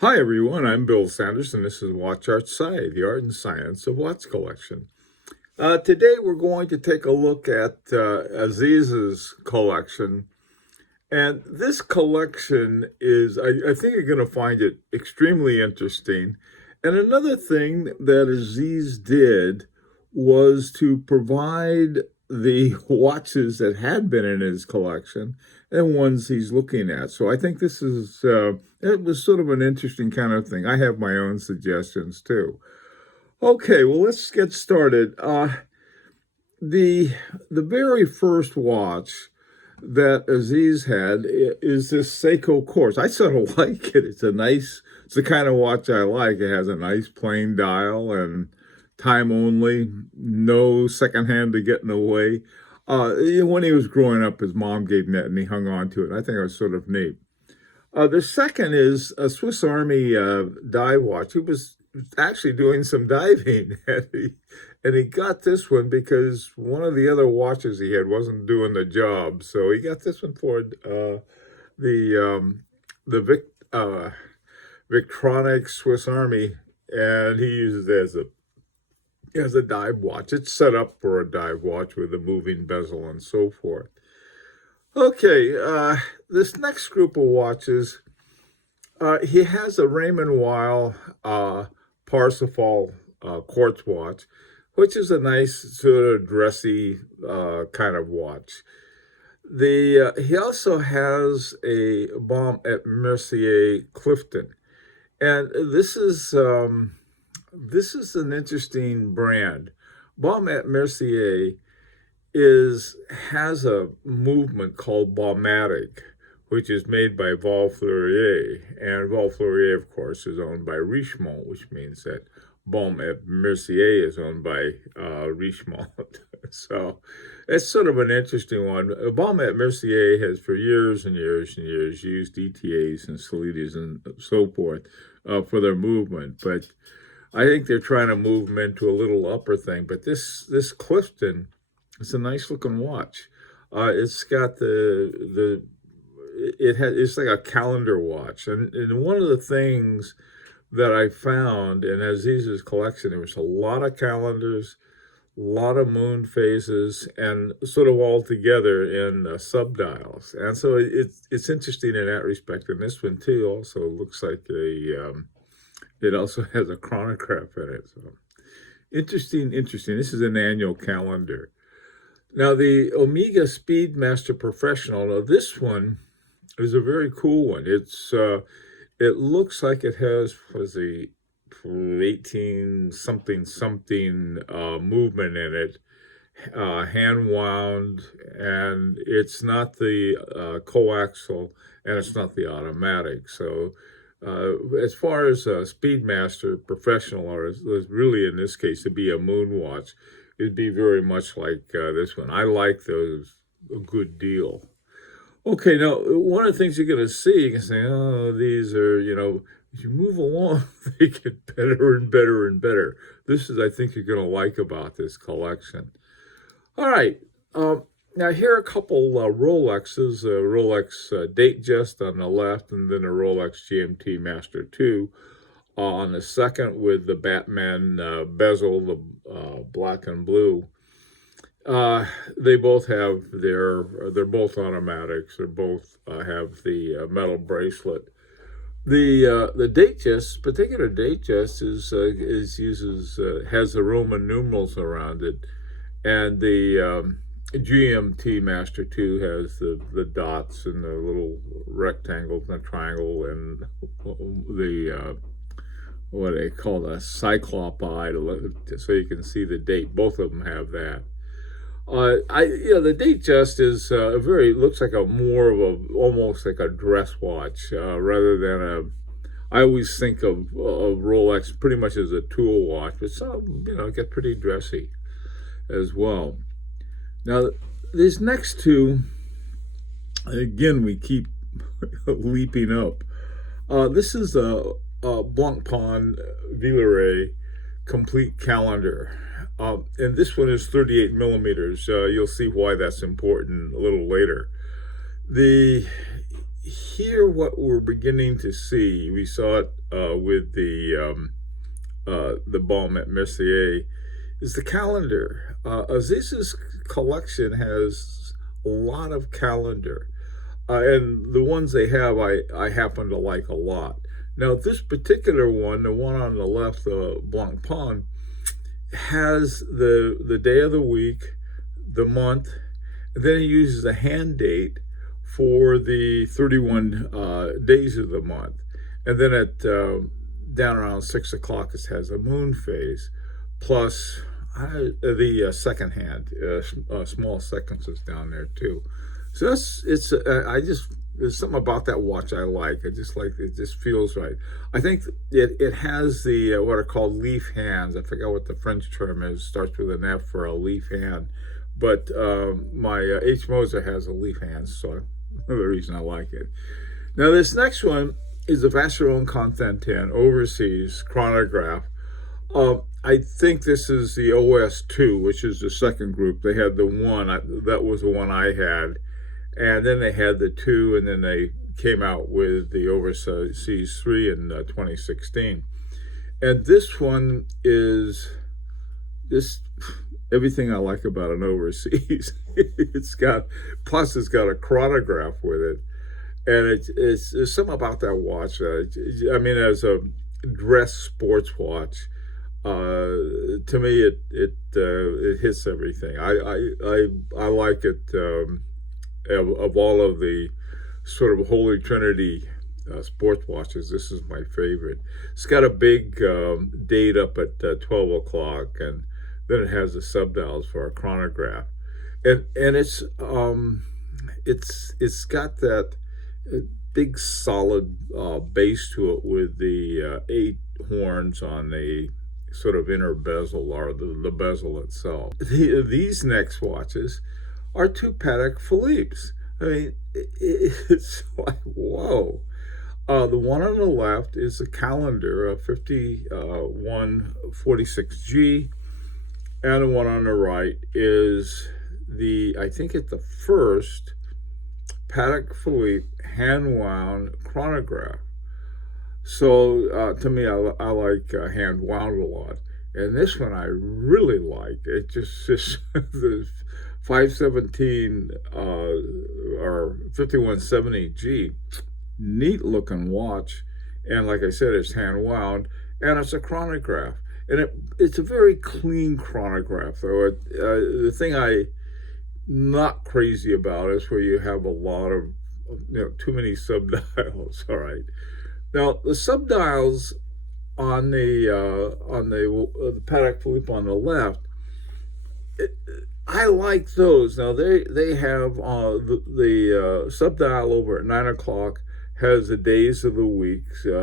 Hi everyone, I'm Bill Sanders and this is Watch Art Sci, the art and science of watch collection. Today we're going to take a look at Aziz's collection. And this collection is, I think you're going to find it extremely interesting. And another thing that Aziz did was to provide the watches that had been in his collection and ones he's looking at. So I think this is, it was sort of an interesting kind of thing. I have my own suggestions too. Okay, well, let's get started. The very first watch that Aziz had is this Seiko Quartz. I sort of like it. It's the kind of watch I like. It has a nice plain dial and time only, no secondhand to get in the way. When he was growing up, his mom gave him that and he hung on to it. I think it was sort of neat. The second is a Swiss Army dive watch. He was actually doing some diving, and he got this one because one of the other watches he had wasn't doing the job. So he got this one for the Victronic Swiss Army, and he uses it as a dive watch. It's set up for a dive watch with a moving bezel and so forth. Okay, this next group of watches, he has a Raymond Weil Parsifal quartz watch, which is a nice sort of dressy kind of watch. He also has a Baume et Mercier Clifton, and this is an interesting brand. Baume et Mercier has a movement called Baumatic, which is made by Villeret. And Villeret, of course, is owned by Richemont, which means that Baume et Mercier is owned by Richemont. So it's sort of an interesting one. Baume et Mercier has for years and years and years used ETAs and Solitas and so forth for their movement. But I think they're trying to move them into a little upper thing. But this Clifton, it's a nice looking watch. It's got it's like a calendar watch. And one of the things that I found in Aziz's collection, there was a lot of calendars, a lot of moon phases, and sort of all together in subdials. And so it's interesting in that respect. And this one too also looks like it also has a chronograph in it. So interesting. This is an annual calendar. Now, the Omega Speedmaster Professional, now this one is a very cool one. It looks like it has, was a 18 something movement in it, hand wound, and it's not the coaxial and it's not the automatic. So as far as Speedmaster Professional, or is really in this case to be a moon watch, it'd be very much like this one. I like those a good deal. Okay, now one of the things you're going to see, you can say, oh, these are, as you move along, they get better and better and better. This is, I think, you're going to like about this collection. All right, now here are a couple Rolexes, a Rolex Datejust on the left, and then a Rolex GMT Master 2 on the second with the Batman bezel, the black and blue. They both have they're both automatics. They both have the metal bracelet. The Datejust, particular Datejust has the Roman numerals around it, and the GMT Master 2 has the dots and the little rectangles and the triangle and the what they call the cyclop eye, so you can see the date. Both of them have that. The Datejust is looks like almost like a dress watch rather than I always think of Rolex pretty much as a tool watch, but some, it gets pretty dressy as well. Now, these next two, again, we keep leaping up. This is a Blancpain Villeret complete calendar. And this one is 38 millimeters. You'll see why that's important a little later. here, what we're beginning to see, we saw it with the Baume at Mercier, is the calendar. Aziz's collection has a lot of calendar, and the ones they have, I happen to like a lot. Now, this particular one, the one on the left, the Blancpain, has the day of the week, the month, and then he uses a hand date for the 31 days of the month. And then at down around 6 o'clock, it has a moon phase, plus the second hand, small seconds is down there too. So there's something about that watch I like. I just like it. Just feels right. I think it has the what are called leaf hands. I forgot what the French term is. Starts with an F for a leaf hand. But my H. Moser has a leaf hand, so another reason I like it. Now this next one is the Vacheron Constantin overseas chronograph. I think this is the OS2, which is the second group. They had the one, that was the one I had. And then they had the 2, and then they came out with the Overseas 3 in 2016. And this one is just everything I like about an overseas. It's got a chronograph with it. And it's there's something about that watch. I mean, as a dress sports watch, to me, it hits everything. I like it. Of all of the sort of Holy Trinity sports watches, this is my favorite. It's got a big date up at 12 o'clock, and then it has the subdials for a chronograph, and it's got that big solid base to it with the 8 horns on the sort of inner bezel, or the bezel itself. These next watches are 2 Patek Philippe's. I mean, it's like, whoa. The one on the left is a calendar, a 5146G, and the one on the right is I think it's the first Patek Philippe hand-wound chronograph. So to me, I like hand-wound a lot. And this one I really like. It just the 517 or 5170G, neat looking watch, and like I said, it's hand wound, and it's a chronograph, and it's a very clean chronograph. Though the thing I not crazy about is where you have a lot of too many subdials. All right, now the subdials on the Patek Philippe on the left, I like those. Now they have the subdial over at 9 o'clock has the days of the week,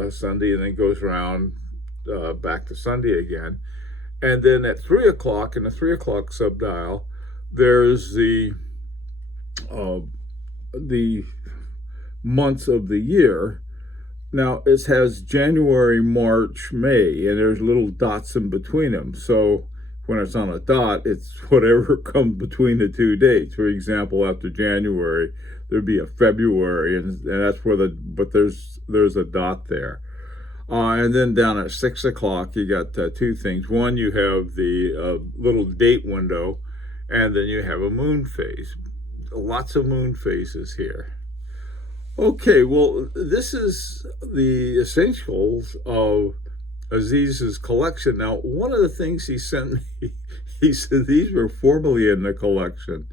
Sunday, and then goes around back to Sunday again. And then at 3 o'clock, in the 3 o'clock subdial, there's the months of the year. Now it has January, March, May, and there's little dots in between them. So when it's on a dot, it's whatever comes between the 2 dates. For example, after January, there'd be a February, and that's but there's a dot there. And then down at 6 o'clock, you got 2 things. One, you have the little date window, and then you have a moon phase. Lots of moon phases here. Okay, well, this is the essentials of Aziz's collection. Now, one of the things he sent me, he said these were formerly in the collection.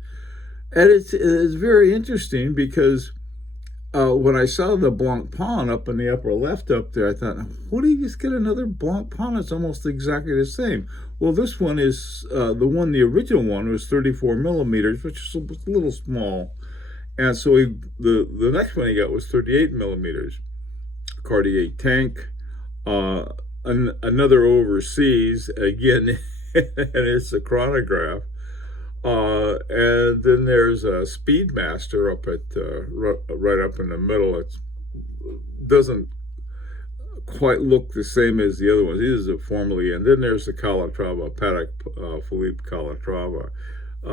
And it's very interesting because when I saw the Blancpain up in the upper left up there, I thought, what do you just get another Blancpain? It's almost exactly the same. Well, this one is, the original one was 34 millimeters, which is a little small. And so the next one he got was 38 millimeters. Cartier tank, another overseas, again, and it's a chronograph. And then there's a Speedmaster up at right up in the middle. It doesn't quite look the same as the other ones. These are formerly, and then there's the Calatrava, Patek Philippe Calatrava. I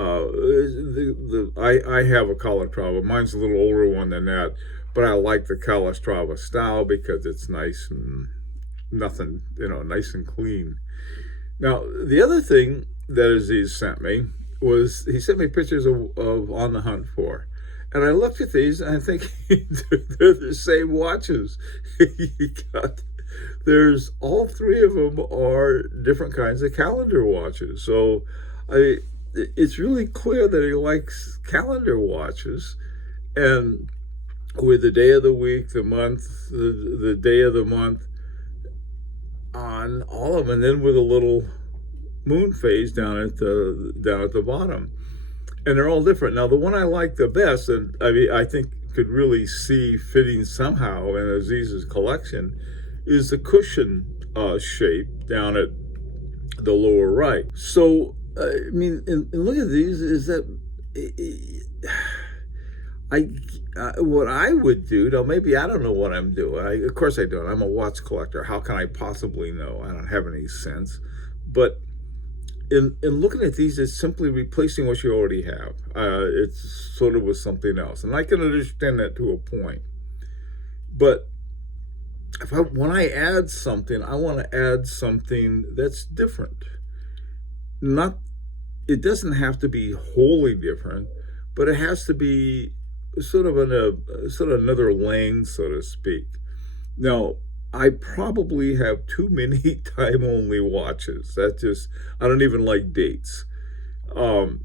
have a Calatrava. Mine's a little older one than that, but I like the Calatrava style because it's nice and nothing, nice and clean. Now, the other thing that Aziz sent me was he sent me pictures of On the Hunt For. And I looked at these and I think they're the same watches. There's all three of them are different kinds of calendar watches. So it's really clear that he likes calendar watches. And with the day of the week, the month, the day of the month on all of them, and then with a little moon phase down at the bottom. And they're all different. Now, the one I like the best, and I think could really see fitting somehow in Aziz's collection, is the cushion shape down at the lower right. So, and look at these. Is that what I would do? Now, maybe I don't know what I'm doing. Of course I don't. I'm a watch collector. How can I possibly know? I don't have any sense. But in looking at these, it's simply replacing what you already have. It's sort of with something else. And I can understand that to a point. But when I add something, I want to add something that's different. It doesn't have to be wholly different, but it has to be sort of another lane, so to speak. Now, I probably have too many time-only watches. I don't even like dates, for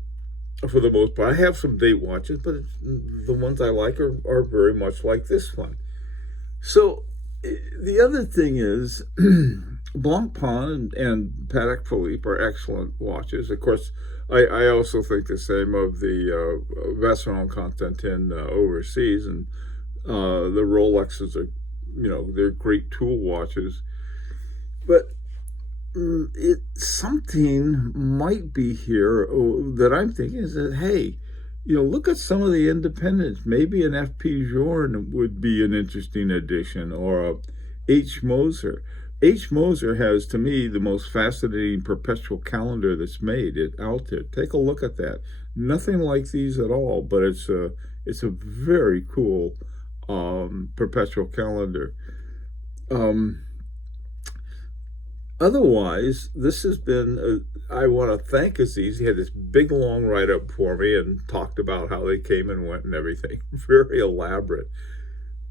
the most part. I have some date watches, but the ones I like are very much like this one. So the other thing is, Blancpain and Patek Philippe are excellent watches. Of course, I also think the same of the Vacheron Constantin overseas, and the Rolexes are, they're great tool watches. But something might be here that I'm thinking is that, hey, look at some of the independents. Maybe an F.P. Journe would be an interesting addition, or a H. Moser. H. Moser has, to me, the most fascinating perpetual calendar that's made out there. Take a look at that. Nothing like these at all, but it's a very cool perpetual calendar. Otherwise, this has been, I want to thank Aziz. He had this big, long write-up for me and talked about how they came and went and everything. Very elaborate.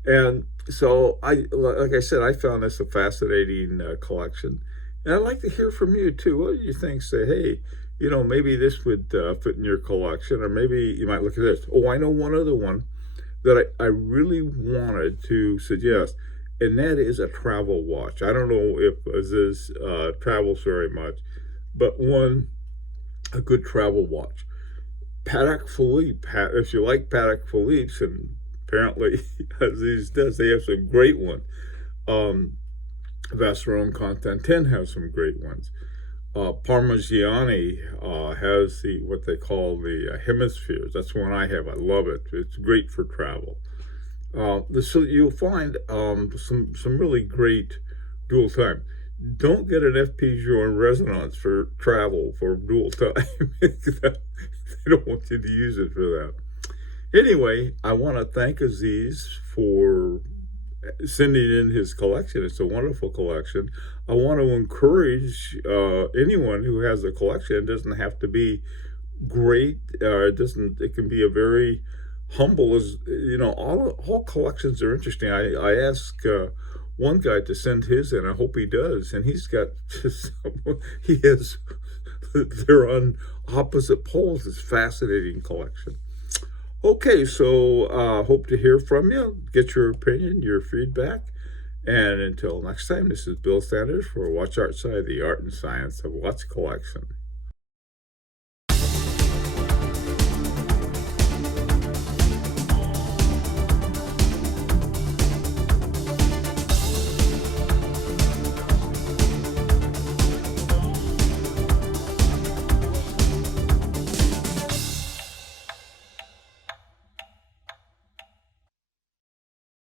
And so, like I said, I found this a fascinating collection. And I'd like to hear from you, too. What do you think? Say, hey, maybe this would fit in your collection, or maybe you might look at this. Oh, I know one other one that I really wanted to suggest, and that is a travel watch. I don't know if Aziz travels very much, but a good travel watch. Patek Philippe. If you like Patek Philippe's, and apparently Aziz does, they have some great ones. Vacheron Constantin has some great ones. Parmigiani has what they call the hemispheres. That's one I have. I love it. It's great for travel. So you'll find some really great dual time. Don't get an F.P. Journe resonance for travel for dual time. They don't want you to use it for that. Anyway, I want to thank Aziz for sending in his collection. It's a wonderful collection. I want to encourage anyone who has a collection. It doesn't have to be great. It can be a very humble, as all collections are interesting. I asked one guy to send his in. I hope he does. And he's got they're on opposite poles. It's a fascinating collection. Okay, so hope to hear from you. Get your opinion, your feedback. And until next time, this is Bill Sanders for Watch Art Side, the art and science of watch collection.